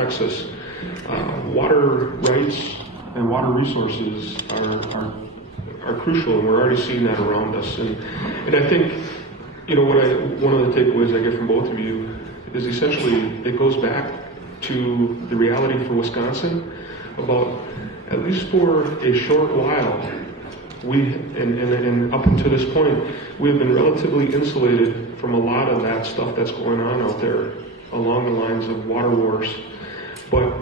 Texas. Water rights and water resources are crucial, and we're already seeing that around us. And I think, one of the takeaways I get from both of you is essentially it goes back to the reality for Wisconsin about, at least for a short while, and up until this point, we have been relatively insulated from a lot of that stuff that's going on out there along the lines of water wars. But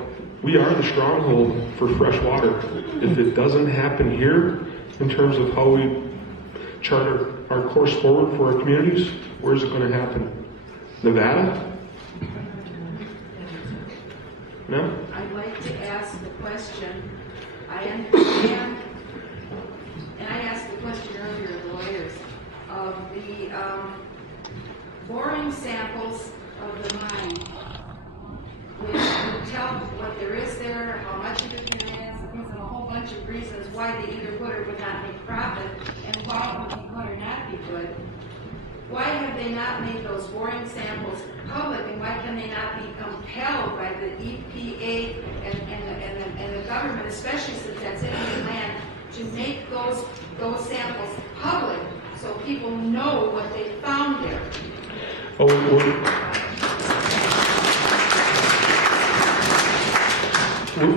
we are the stronghold for fresh water. If it doesn't happen here, in terms of how we chart our course forward for our communities, where's it going to happen? Nevada? No? I'd like to ask the question. I understand, and I asked the question earlier of the lawyers, of the boring samples of the mine, which would tell what there is there, how much of it there is, and a whole bunch of reasons why they either would or would not make profit, and why it would be good or not be good. Why have they not made those boring samples public, and why can they not be compelled by the EPA and the government, especially since that's Indian land, to make those samples public so people know what they found there?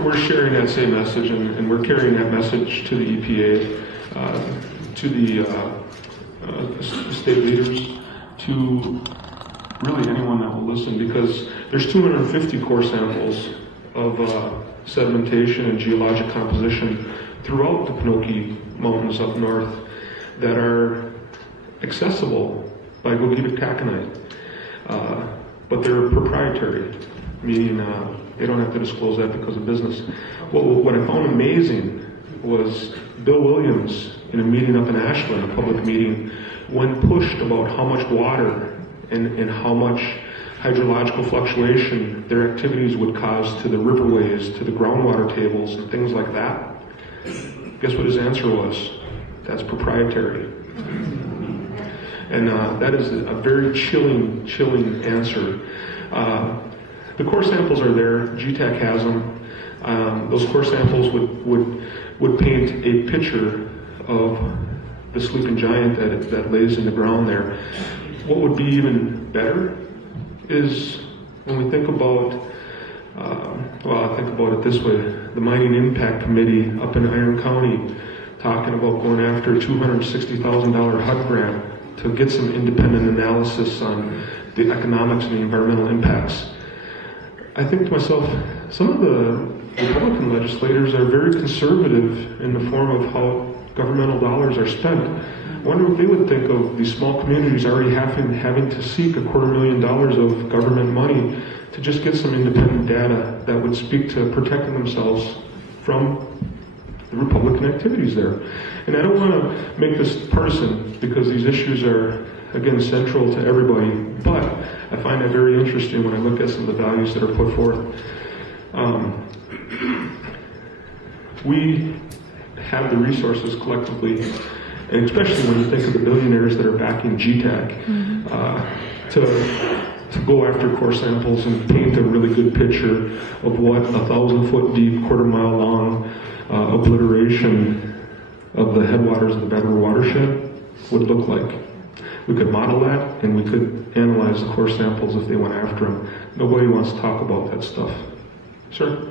We're sharing that same message, and we're carrying that message to the EPA, to the state leaders, to really anyone that will listen, because there's 250 core samples of sedimentation and geologic composition throughout the Penokee Mountains up north that are accessible by Gogebic taconite, but they're proprietary, meaning they don't have to disclose that because of business. What I found amazing was Bill Williams, in a meeting up in Ashland, a public meeting, when pushed about how much water and how much hydrological fluctuation their activities would cause to the riverways, to the groundwater tables, and things like that. Guess what his answer was? That's proprietary. And that is a very chilling answer. The core samples are there. GTAC has them. Those core samples would paint a picture of the sleeping giant that lays in the ground there. What would be even better is when we think about, I think about it this way, the Mining Impact Committee up in Iron County talking about going after a $260,000 HUD grant to get some independent analysis on the economics and the environmental impacts. I think to myself, some of the Republican legislators are very conservative in the form of how governmental dollars are spent. I wonder what they would think of these small communities already having to seek $250,000 of government money to just get some independent data that would speak to protecting themselves from the Republican activities there. And I don't want to make this partisan because these issues are, again, central to everybody, but I find that very interesting when I look at some of the values that are put forth. We have the resources collectively, and especially when you think of the billionaires that are backing GTAC, to go after core samples and paint a really good picture of what 1,000-foot deep, quarter-mile long obliteration of the headwaters of the Bedford watershed would look like. We could model that, and we could analyze the core samples if they went after them. Nobody wants to talk about that stuff. Sir?